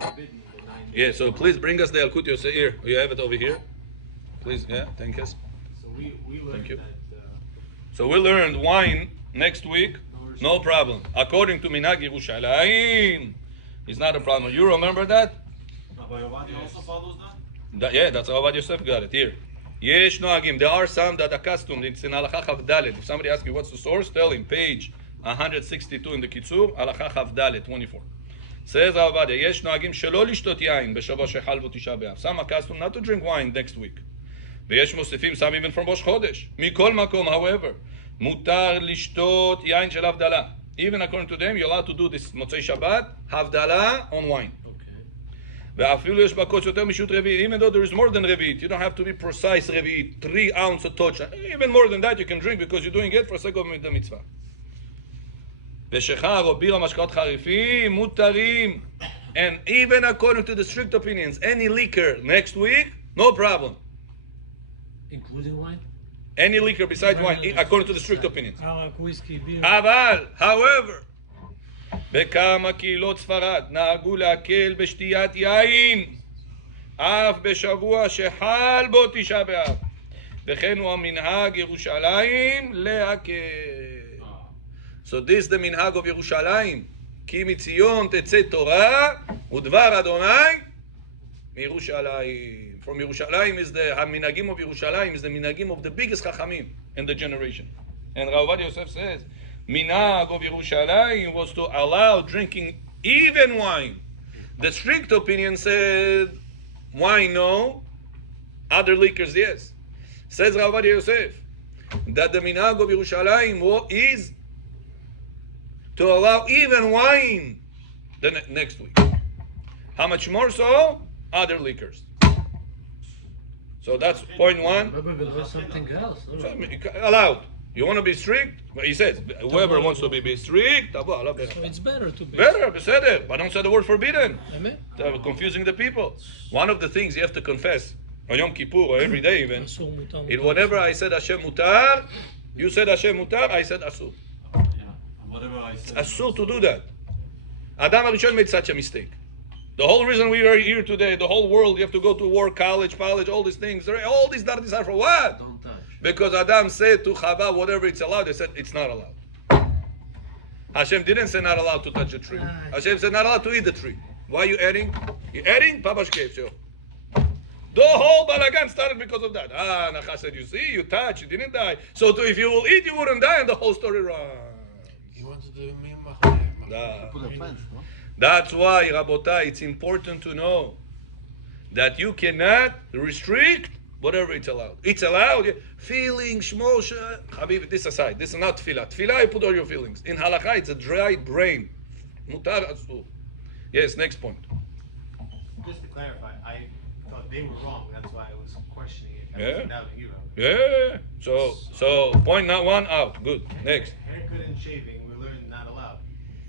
forbidden the 9 days. Yeah, so please bring us the Alkut Yosef here. You have it over here. Please, yeah, thank you. So we learned you. that. So we learned wine next week, no problem. According to Minhag Yerushalayim, it's not a problem. You remember that? Rabbi Yovadi also follows that? Yeah, that's how Avad Yosef got it. Here. Yesh noagim. There are some that are accustomed. It's in Halacha Chav Dalet. If somebody asks you what's the source, tell him page 162 in the Kitzur, Halacha Chav Dalet 24. Says Avad, Yesh noagim shelo lishtot yain b'shavua shechal bo Tisha B'Av. Some are accustomed not to drink wine next week. V'yesh mosifim, some even from Rosh Chodesh. Mikol makom, however, mutar lishtot yain shel Havdalah. Even according to them, you're allowed to do this Motzei Shabbat, Havdalah on wine. Even though there is more than Revit, you don't have to be precise Revit, 3 ounces of touch. Even more than that you can drink because you're doing it for the sake of the mitzvah. And even according to the strict opinions, any liquor next week, no problem. Including wine? Any liquor besides wine, according to the strict opinions. Whiskey, beer. However, בכמה קהילות ספרד נהגו להקל בשתיית יין אף בשבוע שחל בו תשעה באב וכן הוא המנהג ירושלים להקל. So this is the מנהג of ירושלים כי מציון תצא תורה ודבר אדוני מירושלים. From ירושלים is the המנהגים of ירושלים is the מנהגים of the biggest חכמים in the generation. And Rav Ovadia Yosef says Minhag of Yerushalayim was to allow drinking even wine. The strict opinion said wine no, other liquors yes. Says Rav Ovadia Yosef that the Minhag of Yerushalayim is to allow even wine the next week. How much more so? Other liquors. So that's point one. But there's something else. So, allowed. You want to be strict? Well, he says, whoever wants to be strict, So it's better to be. better, בסדר. But don't say the word forbidden. Amen. They're confusing the people. One of the things you have to confess on Yom Kippur or every day even, is whatever I said Hashem mutar, you said Hashem mutar, I said asur. Yeah. Whatever I said. Asur to do that. Adam HaRishon made such a mistake. The whole reason we are here today, the whole world, you have to go to work, college, all these things. All these dartis are for what? Don't touch. Because Adam said to Chava, whatever it's allowed, they said it's not allowed. Hashem didn't say not allowed to touch a tree. Hashem said not allowed to eat the tree. Why are you adding? You're adding? Papa's cave. So. The whole balagan started because of that. Nacha said, you see, you touch, you didn't die. So if you will eat, you wouldn't die, and the whole story runs. He wanted to Put a fence, no? That's why, Rabotai, it's important to know that you cannot restrict whatever it's allowed. It's allowed. Yeah. Feelings, shmosh, Habib, this aside. This is not tefillah. Tefillah, you put all your feelings. In halakha, it's a dry brain. Mutar asur. Yes, next point. Just to clarify, I thought they were wrong. That's why I was questioning it. Yeah. Doubting you. Yeah. So point not one out. Good. Next. Haircut and shaving, we learned not allowed.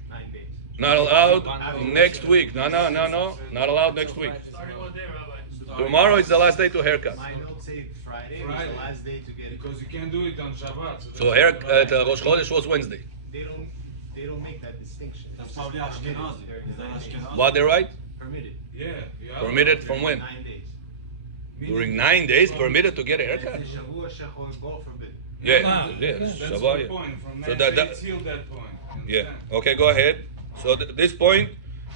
9 days. Not allowed next week. No. Not allowed next week. Tomorrow is the last day to haircut. My notes say Friday was the last day to get it. because you can't do it on Shabbat. So Rosh Chodesh was Wednesday. They don't make that distinction. That's probably Ashkenazi. Is that Ashkenazi? What they right? Permitted. Yeah. you have- Permitted from when? 9 days. During 9 days, permitted to get a haircut. It's Shavua Shechol Bo forbidden. Yeah. That's Shabbat, the yeah. point. From So 9 that- days till that point. You Yeah. understand? Okay, go ahead. So this point,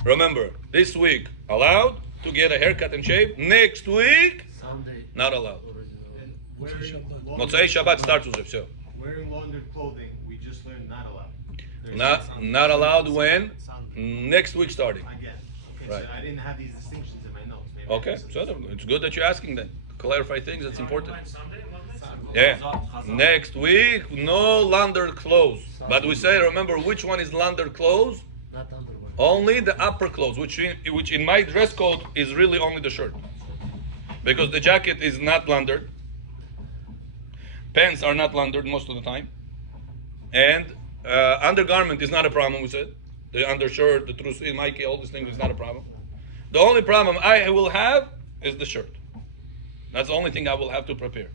remember, this week allowed to get a haircut and shave. Next week, Sunday. not allowed. And wearing Motzei Shabbat starts with it. So wearing laundered clothing, we just learned not allowed. There's not allowed when Sunday. next week starting. Again. Okay, Right. so I didn't have these distinctions in my notes. Maybe I Okay, missed so them. it's good that you're asking then. Clarify things. That's important. Sunday. Yeah. Next week, no laundered clothes. But we say, remember, which one is laundered clothes? Not underwear. Only the upper clothes, which in my dress code is really only the shirt, because the jacket is not laundered, pants are not laundered most of the time, and undergarment is not a problem. We said the undershirt, the trusi, Mikey, all these things is not a problem. The only problem I will have is the shirt. That's the only thing I will have to prepare.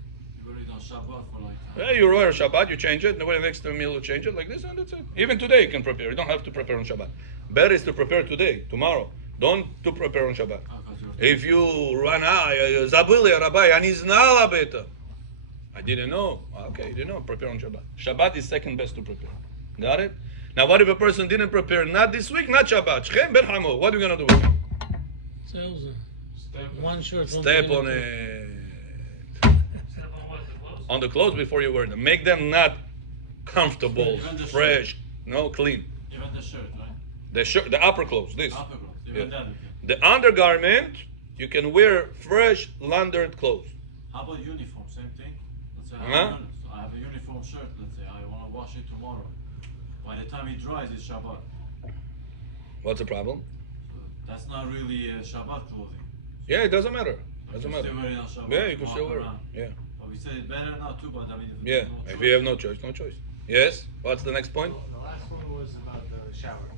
You already done Shabbat for like Yeah, you wear Shabbat, you change it. The next meal you change it like this, and that's it. Even today you can prepare. You don't have to prepare on Shabbat. Better is to prepare today, tomorrow. Don't to prepare on Shabbat. Because you're- If you run out, Zabili, Rabbi, and he's not better. I didn't know. Okay, you didn't know. Prepare on Shabbat. Shabbat is second best to prepare. Got it? Now, what if a person didn't prepare? Not this week, not Shabbat. Shchem ben Hamor. What are we gonna do with him? So, Step one shirt. one Step minute. on it. Step on what? The clothes? On the clothes before you wear them. Make them not comfortable, Even the fresh, no, clean. Even the shirt, right? The shirt, the upper clothes, this. Upper clothes. Even Yeah. that. Okay. The undergarment, you can wear fresh, laundered clothes. How about uniform? Same thing. Let's say Huh? I have a uniform shirt. Let's say I want to wash it tomorrow. By the time it dries, it's Shabbat. What's the problem? So that's not really Shabbat clothing. Yeah, it doesn't matter. I Doesn't can matter. still wear it on Shabbat. Yeah, you can walk still wear it. around. Yeah. But we said it's better now too. But I mean, if Yeah. there's no If choice, you have no choice, no choice. Yes? What's the next point? The last one was about the shower.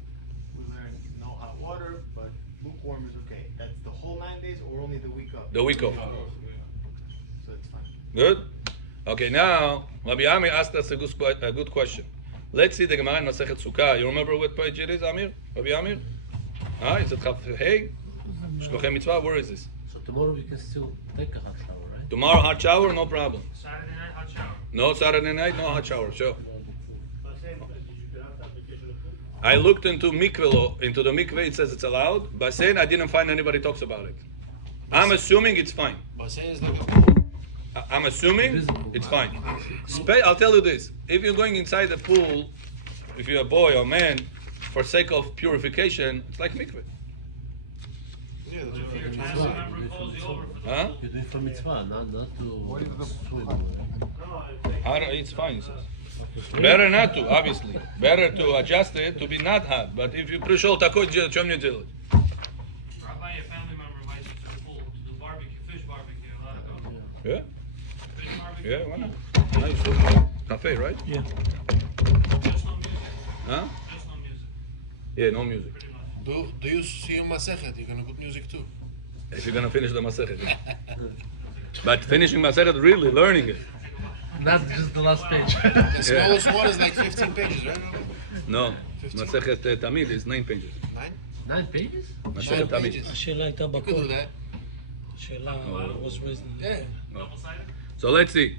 We learned no hot water, but lukewarm is okay. That's the whole 9 days or only the week of? The week of. So it's fine. Good? Okay, now, Rabbi Amir asked us a good question. Let's see the Gemara in Masechet Sukkah. You remember what page it is, Amir? Rabbi Amir? Is it Chaf Hey? Shlochei Mitzvah? Where is this? So tomorrow we can still take a hot shower, right? Tomorrow, hot shower? No problem. Saturday night, hot shower. No Saturday night, no hot shower. Sure. I looked into mikveh law, into the mikveh. It says it's allowed. Basein, I didn't find anybody talks about it. I'm assuming it's fine. Basein is like a pool. I'm assuming it's fine. I'll tell you this: if you're going inside the pool, if you're a boy or man, for sake of purification, it's like mikveh. Yeah, But if your family member calls you over for the Huh? You do it for mitzvah, not to swim. It's fine. He says. Better not to, obviously. Better to adjust it to be not hot. But if you пришел такой, чем мне делать? Rabbi, your family member invites you to the pool to do barbecue, fish barbecue, let it go. Yeah, Fish barbecue. yeah, why not? Nice. Cafe, right? Yeah. Just no music. Huh? Just no music. Yeah, no music. Pretty much. Do you see your Masechet? You're gonna put music too. If you're gonna finish the Masechet. But finishing Masechet, really learning it. Not just the last page. The smallest one is like 15 pages, right? No, Masechet Tamid is 9 pages. 9? 9 pages? Masechet 9 Tamid. pages. השאלה הייתה You could do בכל. that. השאלה was raised in Yeah. Double-sided? So let's see.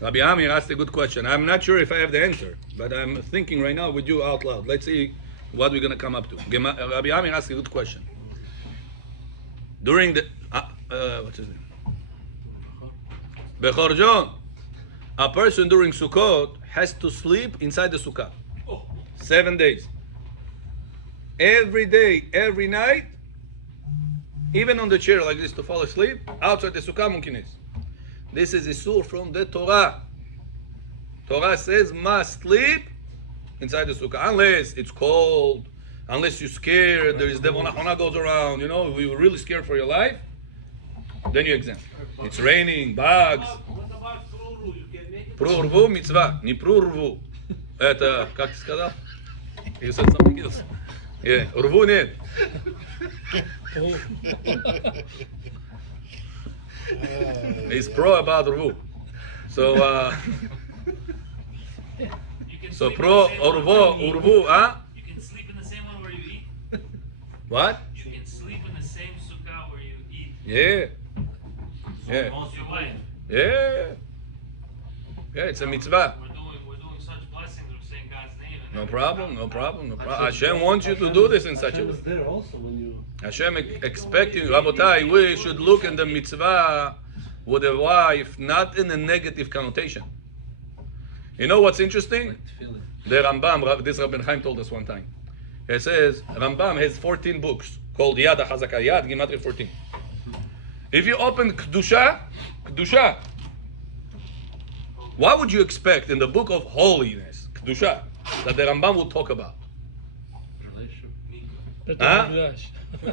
Rabbi Amir asked a good question. I'm not sure if I have the answer, but I'm thinking right now with you out loud. Let's see what we're going to come up to. Rabbi Amir asked a good question. During the, what's his name? Bechor John. A person during Sukkot has to sleep inside the Sukkah. 7 days. Every day, every night, even on the chair like this to fall asleep, outside the Sukkah mumkin is. This is Isur from the Torah. Torah says must sleep inside the Sukkah. Unless it's cold, unless you're scared, there is Devon Hana goes around, you know, you're really scared for your life, then you exempt. It's raining, bugs. What about Fruru? You get naked? Прурву митцва, не прурву. Это, как ты сказал? You said something else. Yeah, рву нет. He's pro about rvu. So, You can so sleep pro in the same one urvo, where you eat. urvu, huh? You can sleep in the same one where you eat. What? You can sleep in the same sukkah where you eat. Yeah. Yeah. With your wife. Yeah. Yeah, it's a mitzvah. We're doing such blessings. We're saying God's name. And No problem, no problem, no problem. Hashem wants you to do this in such a Hashem way. is there also when you... Hashem expecting, Rabotai, we should look in the mitzvah with a wife, not in a negative connotation. You know what's interesting? Like feeling. The Rambam, this Rabbi Chaim told us one time. He says, Rambam has 14 books called Yad HaChazaka, Yad, Gematria 14. If you open Kedusha, what would you expect in the book of holiness, Kedusha, that the Rambam will talk about? Better Huh? Midrash.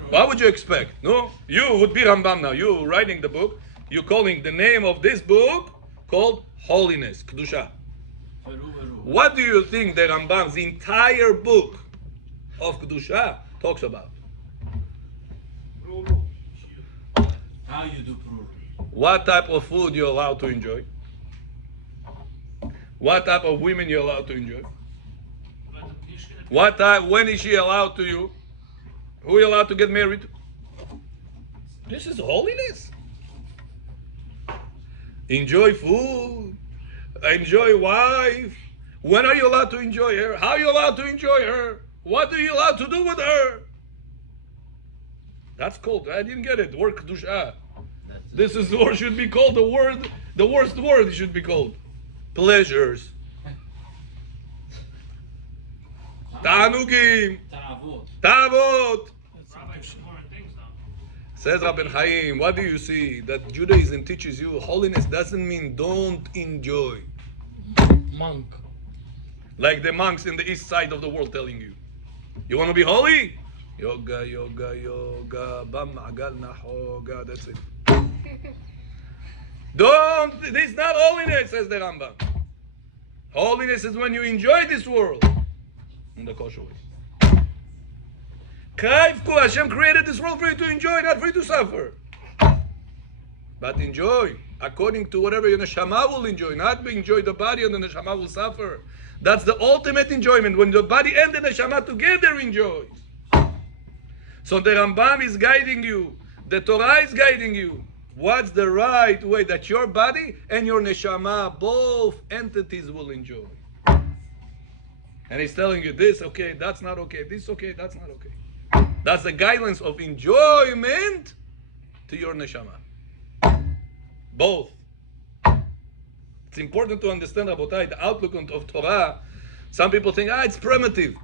What would you expect? No? You would be Rambam now. You writing the book, you calling the name of this book called holiness, Kedusha. What do you think the Rambam's entire book of Kedusha talks about? How you do Pruru? What type of food you're allowed to enjoy? What type of women you're allowed to enjoy? But you should- What type, when is she allowed to you? Who are you allowed to get married to? This is holiness. Enjoy food. Enjoy wife. When are you allowed to enjoy her? How are you allowed to enjoy her? What are you allowed to do with her? That's called, I didn't get it, word kedusha. This is what should be called the worst word it should be called. Pleasures. Ta'anugim. Ta'avot. Ta'avot. Rabbi, it's important things now. Says Rabbi Chaim, what do you see? That Judaism teaches you holiness doesn't mean don't enjoy. Monk. Like the monks in the east side of the world telling you. You want to be holy? Yoga, yoga, yoga, bam'agal nahoga, that's it. Don't, this is not holiness, says the Rambam. Holiness is when you enjoy this world in the kosher way. Kaifku, Hashem created this world for you to enjoy, not for you to suffer. But enjoy according to whatever your neshama will enjoy, not enjoy the body and the neshama will suffer. That's the ultimate enjoyment. When the body and the neshama together enjoy. So the Rambam is guiding you. The Torah is guiding you. What's the right way that your body and your neshama, both entities, will enjoy. And he's telling you this, okay, that's not okay. This okay, that's not okay. That's the guidelines of enjoyment to your neshama. Both. It's important to understand, Rabotai, the outlook of Torah. Some people think, it's primitive.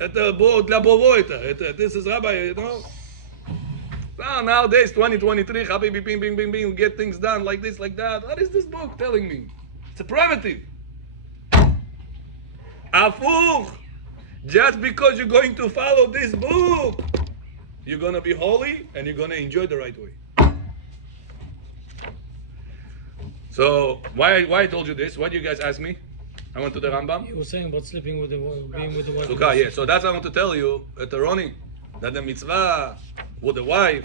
This is Rabbi, you know. Nowadays, 2023, Habibi, bing, bing, bing, bing, we get things done like this, like that. What is this book telling me? It's a primitive. Afuch. Just because you're going to follow this book, you're going to be holy and you're going to enjoy the right way. So, why I told you this? Why do you guys ask me? I went to the Rambam. You were saying about sleeping with the being with the wife. Okay, yeah. So that's what I want to tell you, Ronnie, that the mitzvah with the wife,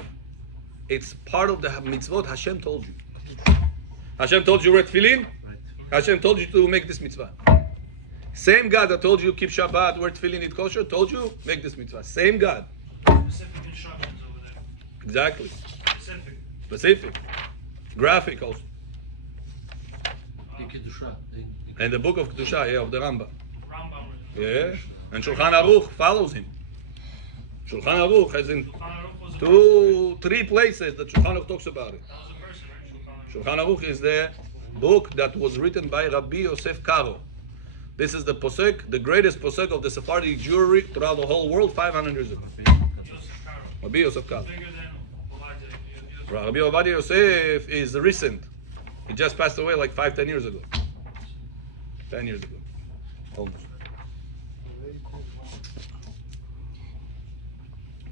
it's part of the mitzvot Hashem told you. Hashem told you wear tefillin. Hashem told you to make this mitzvah. Same God that told you keep Shabbat, wear tefillin, eat kosher, told you make this mitzvah. Same God. Specific instructions over there. Exactly. Specific. Graphic also. Kedusha. And the book of Kedusha, yeah, of the Rambam. Rambam. Yeah. And Shulchan Aruch follows him. Shulchan Aruch has in Shulchan Aruch was a 3 places that Shulchan Aruch talks about it. That was a person, right? Shulchan Aruch is the book that was written by Rabbi Yosef Karo. This is the posek, the greatest posek of the Sephardic Jewry throughout the whole world 500 years ago. Yosef Karo. Rabbi Yosef Karo. Bigger than Ovadia. Rabbi Ovadia Yosef is recent. He just passed away like 5-10 years ago. 10 years ago. Almost.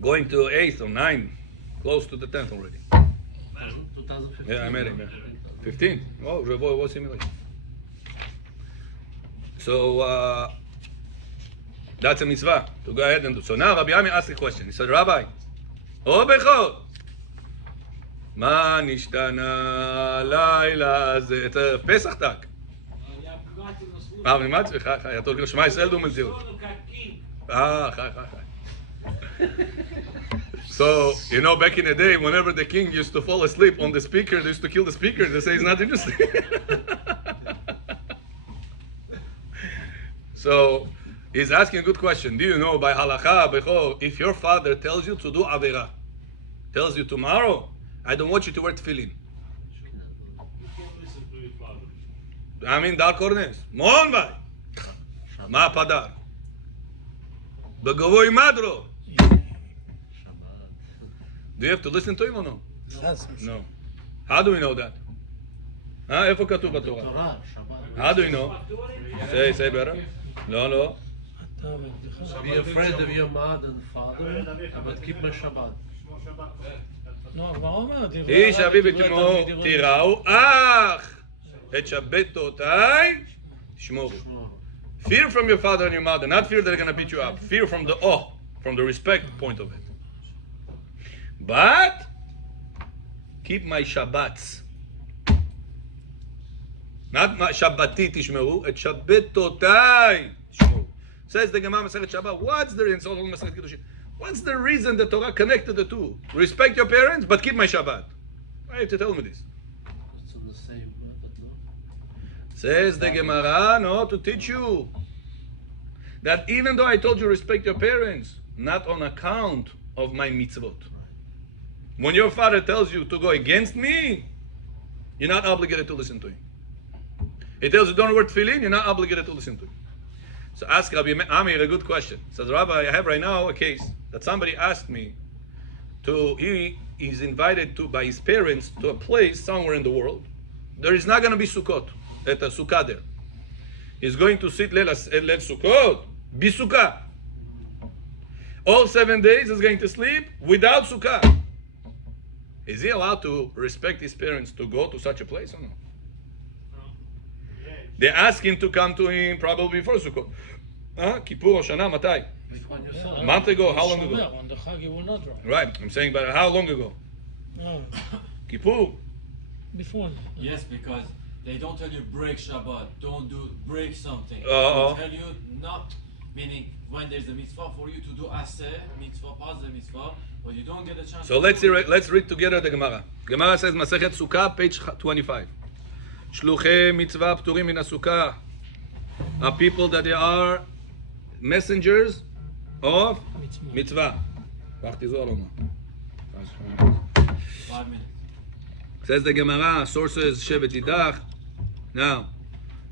Going to 8th or 9th. Close to the 10th already. 2015. Yeah, I met him. Yeah. 15. Oh, je vois similar. So that's a mitzvah to go ahead and do. So now Rabbi Ami asked a question. He said, Rabbi, Bechor, מה נשתנה לילה הזה? את פסח טק. אבל מה את חי? חי, אתה הולך שמע ישראל דום מציאות. חי. So, you know, back in the day, whenever the king used to fall asleep on the speaker, they used to kill the speaker. They say he's not interesting. So, he's asking a good question. Do you know by halakha, Bechor, if your father tells you to do avera, tells you tomorrow, I don't want you to wear tefillin. I mean, Dar Kornes. Mon vai. Ma padar. Begavoy madro. Do you have to listen to him or no? No. How do we know that? איפה כתוב בתורה? Torah, Shabbat. How do we know? Say better. No. Be afraid of your mother and father, but keep my Shabbat. No, מה אומר? איש אביו ותמו תיראו, אך את שבתותיי תשמורו. Fear from your father and your mother, not fear that they're going to beat you up. Fear from the awe, from the respect point of it. But keep my Shabbats. Not my Shabbati tishmeru, et Shabbatotai tishmeru. Says the Gemara Masechet Shabbat. What's the insult of Masechet Kiddushin? What's the reason the Torah connected the two? Respect your parents, but keep my Shabbat. Why do you have to tell me this? It's on the same method, no? Says the Gemara, no, to teach you that even though I told you respect your parents, not on account of my mitzvot. When your father tells you to go against me, you're not obligated to listen to him. He tells you don't wear tefillin, you're not obligated to listen to him. So ask Rabbi Amir a good question. Says, Rabbi, I have right now a case that somebody asked me he's invited by his parents to a place somewhere in the world. There is not going to be Sukkot, at a Sukkah there. He's going to sit Leil Sukkot, Bisukkah. All 7 days he's going to sleep without Sukkah. Is he allowed to respect his parents to go to such a place or no? They ask him to come to him probably before Sukkot. Kippur or Shana, Matai? A month ago, how long ago? On the Chag he will not drive. Right, I'm saying, but how long ago? No, Kippur. before. Yes, because they don't tell you break Shabbat, don't break something. Uh-oh. They tell you not, meaning when there's a mitzvah for you to do aseh, mitzvah, positive mitzvah, but you don't get a chance. So let's read together the Gemara. Gemara says, Masechet Sukkah, page 25. Shluchei mitzvah pturim min sukkah are people that they are messengers of mitzvah. 5 minutes. Says the Gemara, sources Shevet Yidach. Now,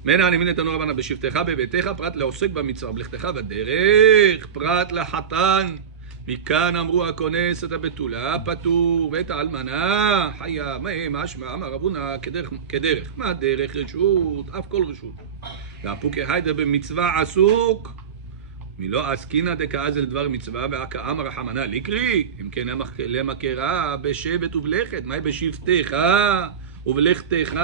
מנה אני מבין את הנורא בנה בשבתך בביתך פרט לעוסק במצווה בלכתך בדרך פרט לחתן מכאן אמרו הכונס את הבתולה פטור ואת האלמנה חיה משמע אמר רבונה כדרך מה דרך רשות אף כל רשות והפוקי היידה במצווה עסוק מלא עסקינא דקאזל דבר מצווה והכאמר רחמנא לקרי אם כן למכרה בשבט ובלכת מהי בשבתך ובלכתך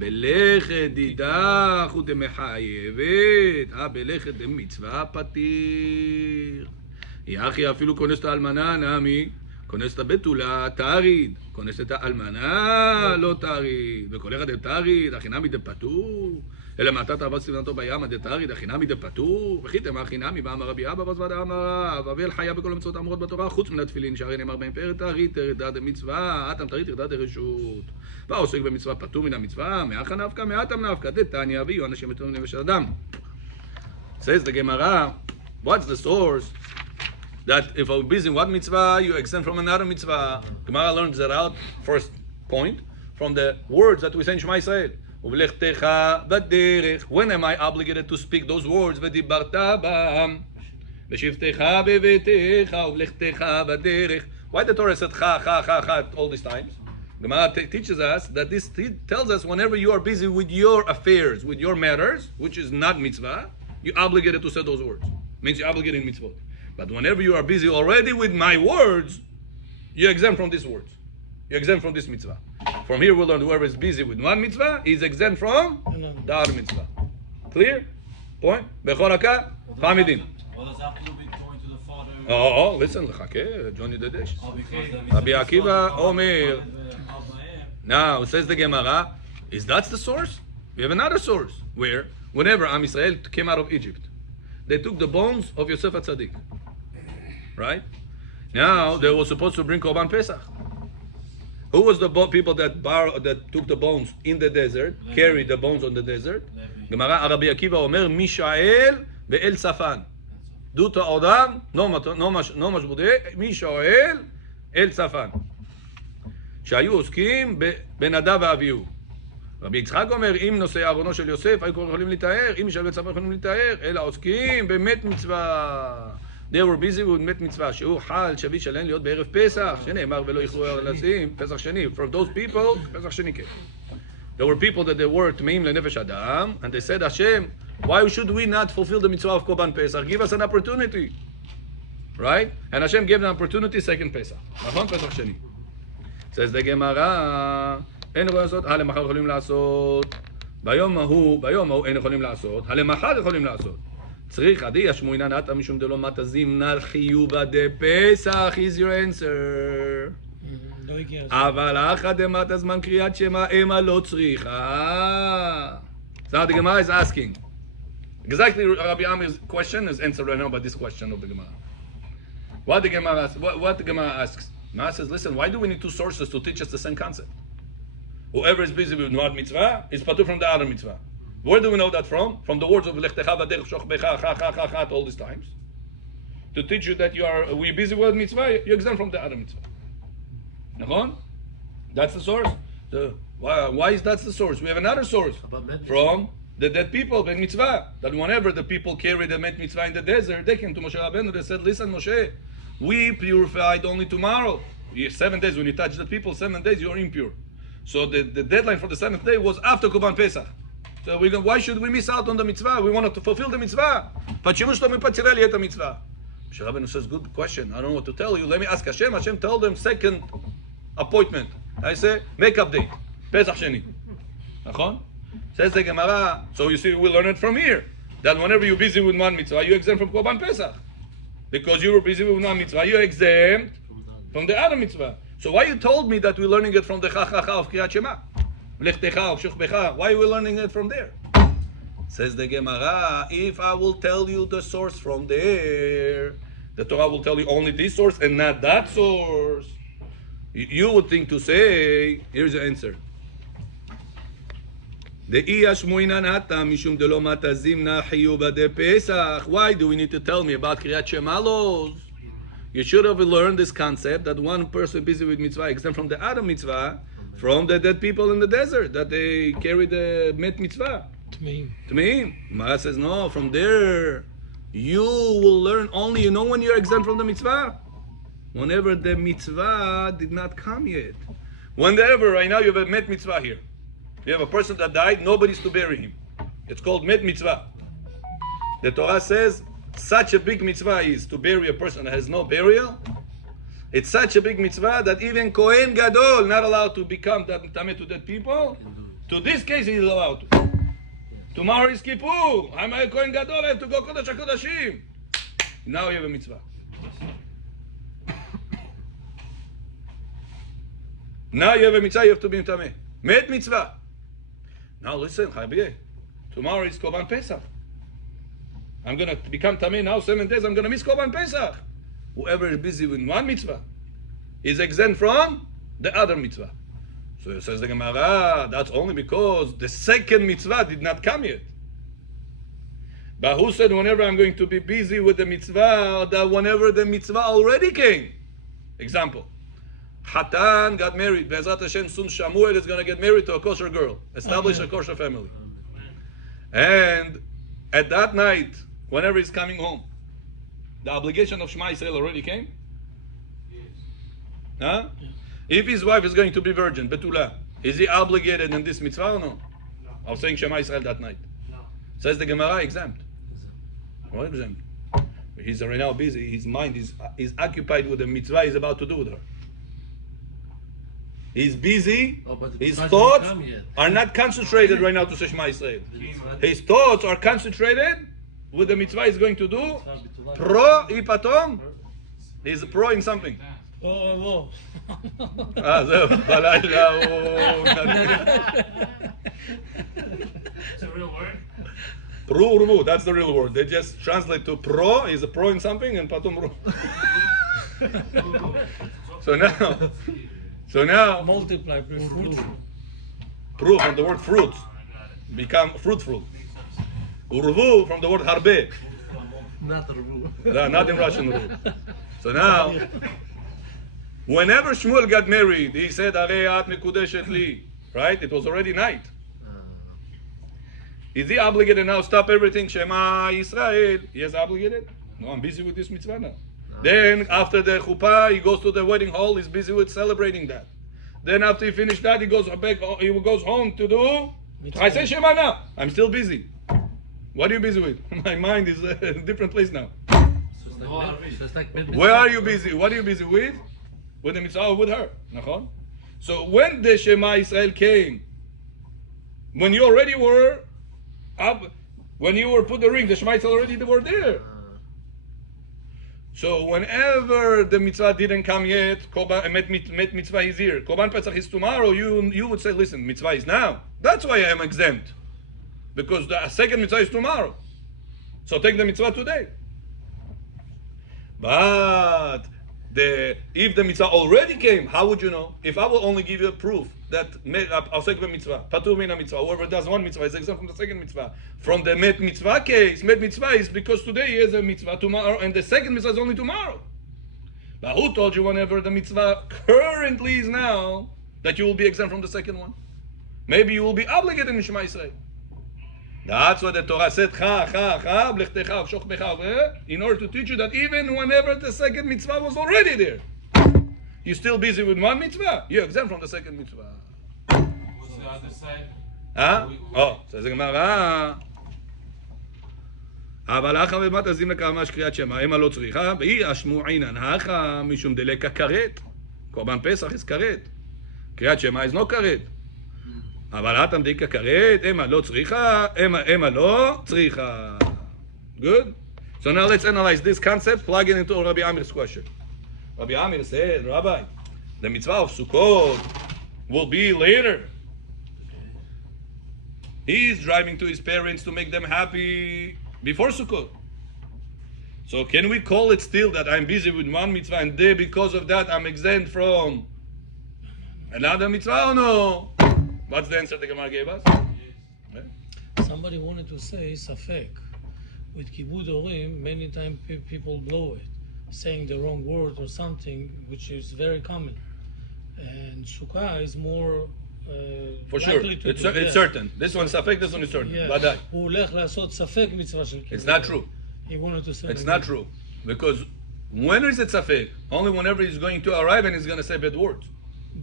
בלכת דידך ודמחייבת, בלכת דמצווה פתיר. יחי אפילו כונס את האלמנה, נעמי, כונס את הבתולה, תריד, כונס את האלמנה, לא תריד, וכל אחד דתריד, החינמי דפטור, אלא מעתה תעבד סבנתו בים, דתריד, החינמי דפטור, וכיתם החינמי, ואמר רבי אבא בזווד אמר, ואביל חיה בכל המצוות האמורות בתורה, חוץ מן התפילין, שהרי נאמר בהם פאר תריד, תרדה דמצווה, אתם תריד, תרדה דרשות. והעוסק במצווה פטור מן המצווה, מאחה נפקא, מאתם נפקא, דתניא, ויהיו אנשים מתונים נפש האדם. Says the Gemara, what's the source that if I'm busy in one mitzvah, you exempt from another mitzvah? Gemara learns that out, first point, from the words that we say in Shema Yisrael. ובלכתך בדרך. When am I obligated to speak those words? ודיברת בם. בשבתך בביתך ובלכתך בדרך. Why the Torah said cha all these times? Gemara teaches us that this tells us whenever you are busy with your affairs, with your matters, which is not mitzvah, you're obligated to say those words. Means you're obligated in mitzvot. But whenever you are busy already with my words, you're exempt from these words. You're exempt from this mitzvah. From here we learn whoever is busy with one mitzvah is exempt from the other mitzvah. Clear? Point? Bechoraka? Chamidim. What does have to do with going to the father? Oh, listen, לחכה, Johnny the dish. Rabbi Akiva Omer. Now, says the Gemara, is that the source? We have another source where, whenever Am Yisrael came out of Egypt, they took the bones of Yosef HaTzadik. Right? Now, they were supposed to bring Korban Pesach. Who was the people that took the bones in the desert, carried the bones on the desert? Gemara, Rabbi Akiva Omer, Mishael ve'el Safan. Duta Odam, no mashbude, Mishael el Safan. שהיו עוסקים בנדב ואביהו. רבי יצחק אומר, אם נושאי ארונו של יוסף היו יכולים להתאר, אם משאבי צבא יכולים להתאר, אלא עוסקים באמת מצווה. They were busy with מת מצווה, שהוא חל שביט שלם להיות בערב פסח, שנאמר ולא יכלו לשים, פסח שני. For those people, פסח שני כן. There were people that they were טמאים לנפש אדם, and they said, Hashem, why should we not fulfill the mitzvah of Korban Pesach? Give us an opportunity. Right? And Hashem gave an opportunity second Pesach. נכון? פסח שני. says the Gemara, אין יכולים לעשות, הלמחר יכולים לעשות, ביום ההוא אין יכולים לעשות, הלמחר יכולים לעשות. צריך עדי ישמועינן עתה משום דלא מטה זימנה חיובה דפסח is your answer. אבל אחא דמטה זמן קריאת שמע אמה לא צריכה. So the Gemara is asking, exactly Rabbi Amir's question is answered right now by this question of the Gemara. What the Gemara asks? What the Gemara asks? Gemara says, listen, why do we need two sources to teach us the same concept? Whoever is busy with one mitzvah is patur from the other mitzvah. Where do we know that from? From the words of Lechtecha v'derech shochbecha cha cha cha cha all these times. To teach you that we're busy with mitzvah, you're exempt from the other mitzvah. Nachon? That's the source. Why is that the source? We have another source from the dead people, ben mitzvah. That whenever the people carried the met mitzvah in the desert, they came to Moshe Rabbeinu. They said, "Listen, Moshe, we purified only tomorrow. 7 days when you touch the people, 7 days you are impure. So the deadline for the 7th day was after Korban Pesach. So why should we miss out on the mitzvah? We wanted to fulfill the mitzvah. Почему что мы потеряли это mitzvah?" Moshe Rabbeinu says, "Good question. I don't know what to tell you. Let me ask Hashem." Hashem told them second appointment. I say makeup date, Pesach Sheni. Nachon? Says the Gemara. So you see, we learn it from here that whenever you're busy with one mitzvah, you're exempt from Korban Pesach. Because you were busy with one mitzvah, you're exempt from the other mitzvah. So why you told me that we're learning it from the cha cha cha of Kriyat Shema, Lechtecha of Shuchbecha? Why are we learning it from there? Says the Gemara. If I will tell you the source from there, the Torah will tell you only this source and not that source. You would think to say, here's the answer. Why do we need to tell me about Kriyat Shema laws? You should have learned this concept that one person busy with mitzvah exempt from the other mitzvah from the dead people in the desert, that they carry the met mitzvah. Tmeim. Mara says, no, from there you will learn only, when you're exempt from the mitzvah? Whenever the mitzvah did not come yet. Whenever, right now you have a met mitzvah here. You have a person that died, nobody's to bury him. It's called met mitzvah. The Torah says such a big mitzvah is to bury a person that has no burial. It's such a big mitzvah that even Kohen Gadol not allowed to become tameh to dead people. To this case, he's allowed to. Tomorrow is Kippur. I'm a Kohen Gadol. I have to go Kodesh HaKodashim. Now you have a mitzvah. Now you have a mitzvah. You have to be tameh. Met mitzvah. Now listen, Chaybeh. Tomorrow is Korban Pesach. I'm going to become tameh now. 7 days. I'm going to miss Korban Pesach. Whoever is busy with one mitzvah is exempt from the other mitzvah. So it says the Gemara, that's only because the second mitzvah did not come yet. But who said whenever I'm going to be busy with the mitzvah, that whenever the mitzvah already came? Example. Hatan got married. Be'ezrat Hashem, soon Shamuel is going to get married to a kosher girl. Establish a kosher family. And at that night, whenever he's coming home, the obligation of Shema Yisrael already came? Yes. Huh? If his wife is going to be virgin, Betula, is he obligated in this mitzvah or no? No. Of saying Shema Yisrael that night? No. Says the Gemara, exempt. What exempt? He's right now busy. His mind is occupied with the mitzvah he's about to do with her. He's busy. But the His mitzvah thoughts didn't come yet. are not concentrated right now to say Shema Yisrael. The mitzvah- His thoughts are concentrated with the mitzvah he's going to do. mitzvah b'tulah. Pro ipatom. He's pro in something. Oh. זהו, בלילה It's a real word. Pro urvu, that's the real word. They just translate to pro, is a pro in something, and patom ru. So now, Multiply, fruitful. pro from the word fruit, become fruitful. Urvu from the word harbe, Not Rabu. not in Russian urvu. So now, whenever Shmuel got married, he said, "Arei at mekudeshet li." Right? It was already night. Is he obligated now? Stop everything. Shema Yisrael. He is obligated. No, I'm busy with this mitzvah now. Then after the chuppah, he goes to the wedding hall. He's busy with celebrating that. Then after he finished that, he goes back. He goes home to do. I say Shema now. I'm still busy. What are you busy with? My mind is in a different place now. So it's like Where are you busy? What are you busy with? With the mitzvah or with her? Nachon? So when the Shema Yisrael came, when you already were up, when you were put the ring, the Shema Yisrael already were there. So whenever the mitzvah didn't come yet, met mitzvah is here. Korban Pesach is tomorrow. You would say, listen, mitzvah is now. That's why I am exempt, because the second mitzvah is tomorrow. So take the mitzvah today. But if the mitzvah already came, how would you know? If I will only give you a proof that Osek mitzvah, Patur min mitzvah, whoever does one mitzvah is exempt from the second mitzvah. From the met mitzvah case, met mitzvah is because today is a mitzvah, tomorrow, and the second mitzvah is only tomorrow. But who told you whenever the mitzvah currently is now that you will be exempt from the second one? Maybe you will be obligated in Shema Yisrael. That's what the Torah said, in order to teach you that even whenever the second mitzvah was already there, you're still busy with one mitzvah, you're exempt from the second mitzvah. What's the other side? Huh? Oh, says the Gemara. אבל אחא ובאת עזים לקרמש קריאת שמע, המה לא צריכה, והיא אשמועינן, האחא משום דלקה כרת, קורבן פסח is כרת, קריאת שמע is no כרת. אבל אתם דיקה כרת, המה לא צריכה, המה לא צריכה. Good? So now let's analyze this concept, plug it into Rabbi Amir's question. Rabbi Amir said, Rabbi, the mitzvah of Sukkot will be later. He's driving to his parents to make them happy before Sukkot. So can we call it still that I'm busy with one mitzvah and there because of that I'm exempt from another mitzvah or no? What's the answer the Gemara gave us? Somebody wanted to say safek. With kibud orim, many times people blow it, saying the wrong word or something, which is very common. And sukkah is more For sure, likely to it's do that. certain. This one is safek, this one is certain. Yeah. Badai. הוא הולך לעשות ספק מצווה של It's כיבוד. not true. He wanted to say It's like not that. true. Because when is it safek? Only whenever he's going to arrive and he's going to say bad words.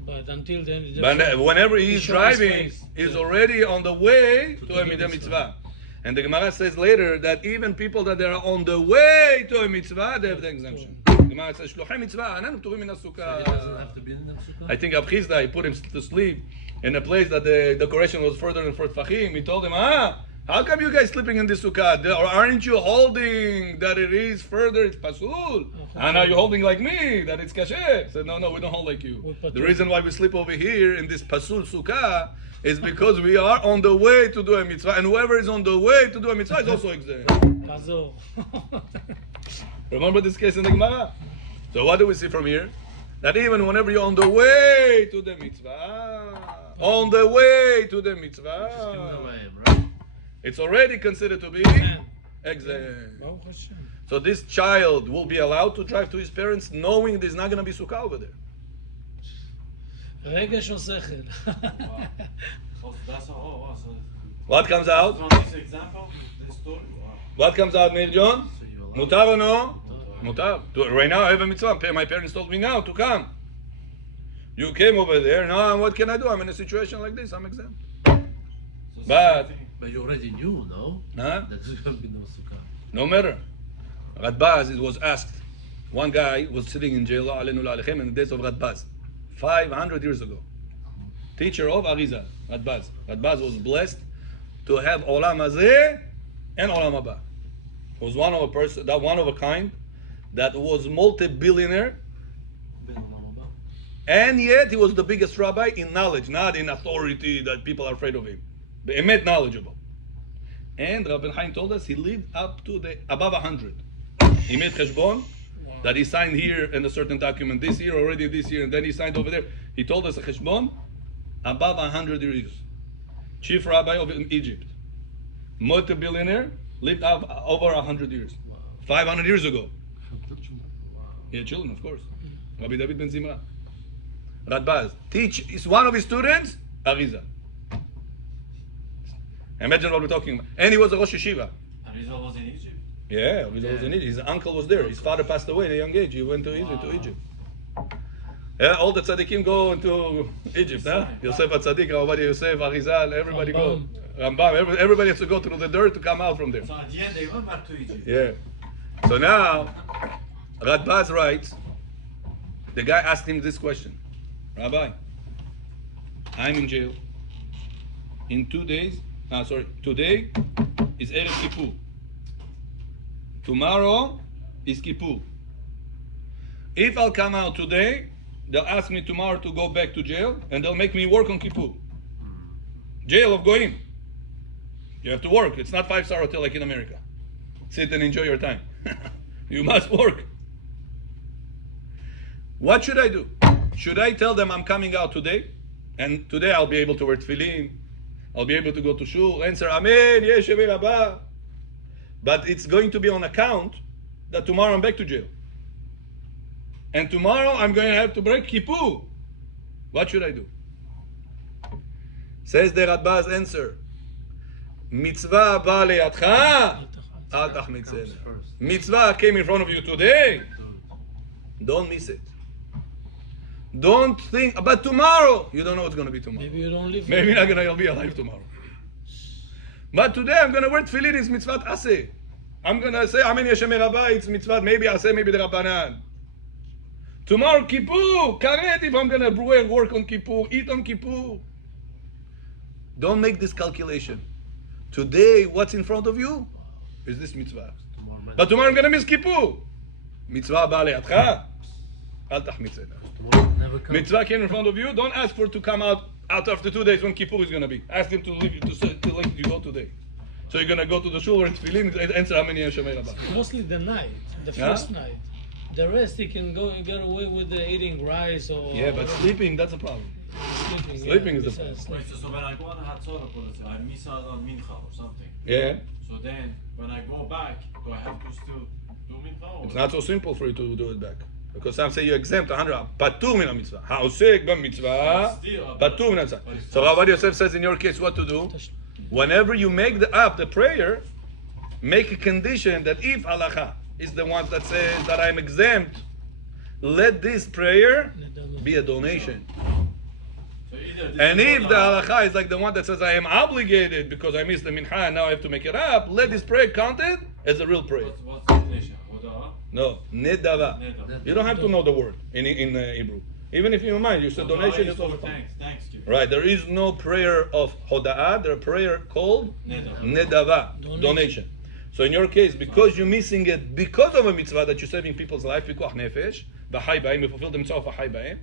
But until then, But whenever he's shows his driving, face. he's Yeah. already on the way to a the mitzvah. mitzvah. And the Gemara says later that even people that are on the way to a mitzvah, they have the exemption. The Gemara says, "Shluchei mitzvah, ananu pturim min He doesn't hasukah." have to be in the sukkah. I think Rab Chizda, he put him to sleep in a place that the decoration was further than 4 tfachim. He told him, how come you guys sleeping in this sukkah? Or aren't you holding that it is further, it's pasul? And are you holding like me, that it's kasher? I said, no, we don't hold like you. The reason why we sleep over here in this pasul sukkah is because we are on the way to do a mitzvah, and whoever is on the way to do a mitzvah is also exempt. Kazor. Remember this case in the Gemara? So what do we see from here? That even whenever you're on the way to the mitzvah, it's already considered to be exempt. Baruch Hashem. So this child will be allowed to drive to his parents knowing there's not going to be sukkah over there. רגש או שכל? Oh, that's all. Oh, so What comes out? from this example, this story. Wow. What comes out, Meir John? Mutar or no? Mutar. Right now I have a mitzvah. My parents told me now to come. You came over there. Now what can I do? I'm in a situation like this. I'm exempt. So But But you already knew, no? huh? That there's going to be no sukkah. No matter. Radbaz, it was asked. One guy was sitting in jail in the days of Radbaz, 500 years ago. Teacher of Arizal, Radbaz. Radbaz was blessed to have Olam Hazeh and Olam Haba. Was one of a kind that was multi-billionaire, and yet he was the biggest rabbi in knowledge, not in authority that people are afraid of him. Be'emet knowledgeable. And Rabbi Chaim told us he lived up to above 100. He made cheshbon that he signed here in a certain document this year, already this year, and then he signed over there. He told us a cheshbon above 100 years. Chief rabbi of Egypt, multi-billionaire, lived up over 100 years. 500 years ago. He had children, of course. Rabbi David ben Zimra. Radbaz. Is one of his students, Arizal. Imagine what we're talking about. And he was a Rosh Yeshiva. Arizal was in Egypt. Yeah, Arizal was in Egypt. His uncle was there. His father passed away at a young age. He went to Egypt. Yeah, all the tzaddikim go into Egypt. Huh? Yosef HaTzaddik, Rabbi Yosef, Arizal, everybody go. Rambam, everybody has to go through the dirt to come out from there. So at the end they went back to Egypt. Yeah. So now, Radbaz writes, the guy asked him this question. Rabbi, I'm in jail. In 2 days, today is Erev Kippur. Tomorrow is Kippur. If I'll come out today, they'll ask me tomorrow to go back to jail, and they'll make me work on Kippur. Jail of Goyim. You have to work. It's not 5-star hotel like in America. Sit and enjoy your time. You must work. What should I do? Should I tell them I'm coming out today? And today I'll be able to wear tefillin. I'll be able to go to shul. Answer, Amen, Yesh Rabba. But it's going to be on account that tomorrow I'm back to jail. And tomorrow I'm going to have to break Kippur. What should I do? Says the Radbaz's answer. Mitzvah ba leyadcha, al tachmitzena. Mitzvah came in front of you today. Don't miss it. Don't think, but tomorrow, you don't know what's going to be tomorrow. Maybe you don't live. Maybe not going to be alive tomorrow. But today I'm going to wear tefillin, it's mitzvah aseh. I'm going to say, Amen Yeshem Rabba, it's mitzvah, maybe aseh, maybe the Rabbanan. Tomorrow, Kippur, karet, if I'm going to work on Kippur, eat on Kippur. Don't make this calculation. Today, what's in front of you is this mitzvah. But tomorrow I'm going to miss Kippur. Mitzvah ba le'atcha, al tachmitzena. Mitzvah came in front of you. Don't ask for it to come out after 2 days when Kippur is going to be. Ask him to leave you to let you go today. So you're going to go to the shul where it's tefillin and answer Amen Yeshem Rabba. Mostly the night, the first night. The rest he can go and get away with the eating rice or. Yeah, but sleeping, that's a problem. Sleeping is the problem. Wait, so when I go on a Hatzorah, I miss out on Mincha or something. Yeah. So then, when I go back, do I have to still do Mincha? Or? It's not so simple for you to do it back. Because some say you're exempt 100. Patur min mitzvah. Ha'osek b'mitzvah. Patur min mitzvah. So Rabbi Yosef says in your case what to do. Whenever you make the prayer, make a condition that if halacha is the one that says that I'm exempt, let this prayer be a donation. And if the halacha is like the one that says I am obligated because I missed the mincha and now I have to make it up, let this prayer counted as a real prayer. What's the Tisha? Hodah? No, nedava. You don't have to know the word in Hebrew. Even if you mind, you said donation is also fine. Thanks. Right, there is no prayer of hoda'ah, there's a prayer called nedava, donation. So in your case, because you're missing it because of a mitzvah that you're saving people's life, pikuach nefesh, v'chai b'aim, you fulfill the mitzvah of v'chai b'aim.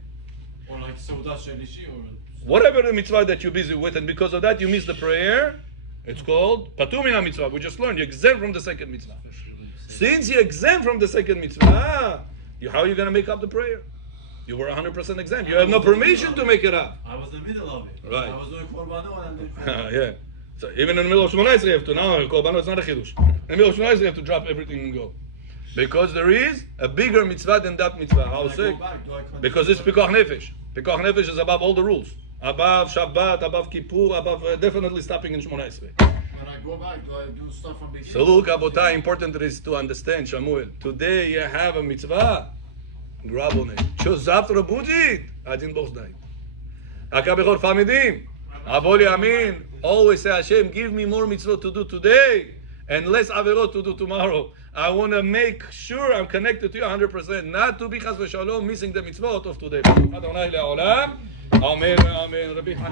Or like Seudah Shelishi or... Whatever the mitzvah that you're busy with, and because of that you miss the prayer, it's called patur min mitzvah. We just learned you're exempt from the second mitzvah. Since you're exempt from the second mitzvah, how are you going to make up the prayer? You were 100% exempt. You have no permission to make it up. I was in the middle of it. Right. I was doing korbanot and then... Yeah. So even in the middle of Shmoneh you have to. Now, korbanot is not a chidush. In the middle of Shmoneh you have to drop everything and go. Because there is a bigger mitzvah than that mitzvah. How say? Because it's pikuach nefesh. Pikuach nefesh is above all the rules. Above Shabbat, above Kippur, above definitely stopping in Shmoneh Esrei. When I go back, do I do stuff from beginning? So look, Abotai, important is to understand, Shamuel. Today you have a mitzvah. Grab on it. Shozavtra Bujit. Adin Bosdai. Akabechor Famidim. Aboli Amin. Always say, Hashem, give me more mitzvot to do today and less averot to do tomorrow. I want to make sure I'm connected to you 100%. Not to be chas v'shalom missing the mitzvot of today. Adonai le'olam. Amen. Amen. Rabbi Hanan.